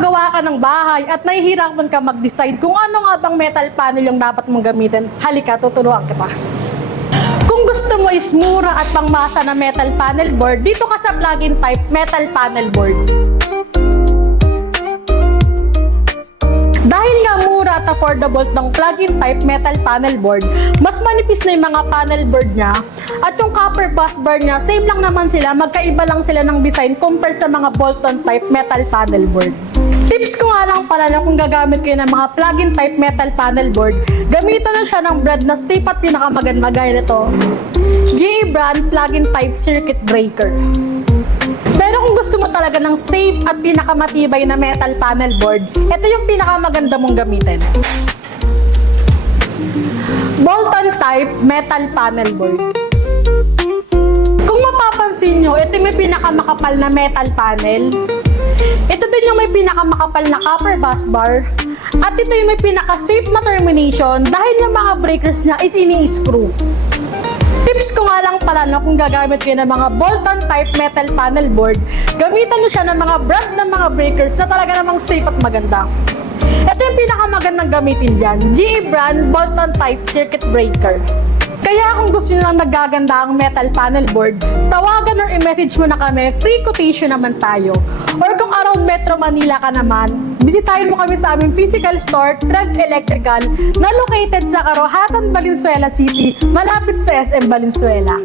gumagawa ka ng bahay at nahihirapan ka mag-decide kung ano nga bang metal panel yung dapat mong gamitin, halika, tuturuan kita. Kung gusto mo is mura at pangmasa na metal panel board, dito ka sa plug-in type metal panel board. Dahil nga mura at affordable ng plug-in type metal panel board, mas manipis na yung mga panel board niya at yung copper bus bar niya, same lang naman sila, magkaiba lang sila ng design compare sa mga bolt-on type metal panel board. Tips ko nga lang pala na kung gagamit kayo ng mga plug-in type metal panel board, gamitan na siya ng brand na safe at pinakamaganda gaya nito, GE brand plug-in type circuit breaker. Pero kung gusto mo talaga ng safe at pinakamatibay na metal panel board, ito yung pinakamaganda mong gamitin. Bolt-on type metal panel board. Kung mapapansin nyo, ito may pinakamakapal na metal panel. Ito din yung may pinakamakapal na copper bus bar. At ito yung may pinaka-safe na termination dahil yung mga breakers niya is ini-screw. Tips ko nga lang pala na kung gagamit kayo ng mga bolt-on type metal panel board, gamitan nyo siya ng mga brand ng mga breakers na talaga namang safe at maganda. Ito yung pinakamagandang gamitin dyan, GE brand bolt-on type circuit breaker. Kaya kung gusto nyo lang nagaganda ang metal panel board, tawagan or i-message mo na kami, free quotation naman tayo. Or kung around Metro Manila ka naman, bisitahin mo kami sa aming physical store, Trev Electrical, na located sa Karohatan, Valenzuela City, malapit sa SM Valenzuela.